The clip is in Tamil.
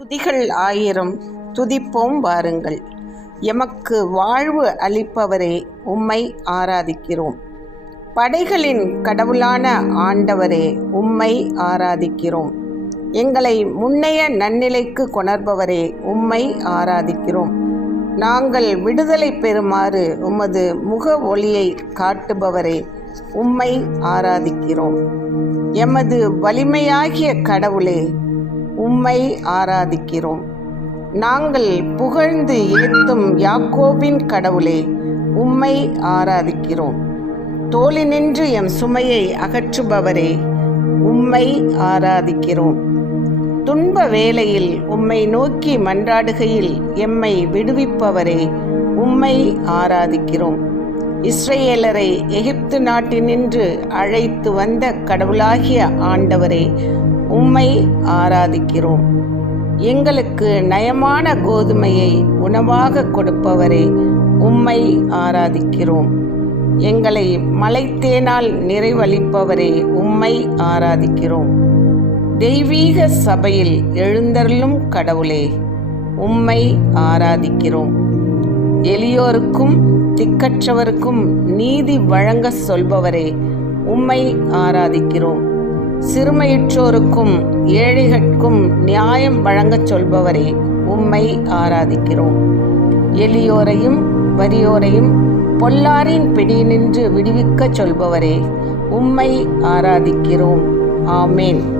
துதிகள் ஆயிரம். துதிப்போம் வாருங்கள். எமக்கு வாழ்வு அளிப்பவரே உம்மை ஆராதிக்கிறோம். படைகளின் கடவுளான ஆண்டவரே உம்மை ஆராதிக்கிறோம். எங்களை முன்னைய நன்னிலைக்கு கொணர்பவரே உம்மை ஆராதிக்கிறோம். நாங்கள் விடுதலை பெறுமாறு உமது முக ஒளியை காட்டுபவரே உம்மை ஆராதிக்கிறோம். எமது வலிமையாகிய கடவுளே உம்மை ஆராதிக்கிறோம். நாங்கள் புகழ்ந்து ஏத்தும் யாக்கோபின் கடவுளே உம்மை ஆராதிக்கிறோம். தோளினின்று எம் சுமையை அகற்றுபவரே உம்மை ஆராதிக்கிறோம். துன்ப வேளையில் உம்மை நோக்கி மன்றாடுகையில் எம்மை விடுவிப்பவரே உம்மை ஆராதிக்கிறோம். இஸ்ரேலரை எகிப்து நாட்டினின்று அழைத்து வந்த கடவுளாகிய ஆண்டவரே உம்மை ஆராதிக்கிறோம். எங்களுக்கு நயமான கோதுமையை உணவாக கொடுப்பவரே உம்மை ஆராதிக்கிறோம். எங்களை மலைத்தேனால் நிறைவளிப்பவரே உம்மை ஆராதிக்கிறோம். தெய்வீக சபையில் எழுந்தருளும் கடவுளே உம்மை ஆராதிக்கிறோம். எளியோருக்கும் திக்கற்றவருக்கும் நீதி வழங்க சொல்பவரே உம்மை ஆராதிக்கிறோம். சிறுமையுற்றோருக்கும் ஏழைகட்கும் நியாயம் வழங்கச் சொல்பவரே உம்மை ஆராதிக்கிறோம். எளியோரையும் வறியோரையும் பொல்லாரின் பிடியினின்று விடுவிக்கச் சொல்பவரே உம்மை ஆராதிக்கிறோம். ஆமேன்.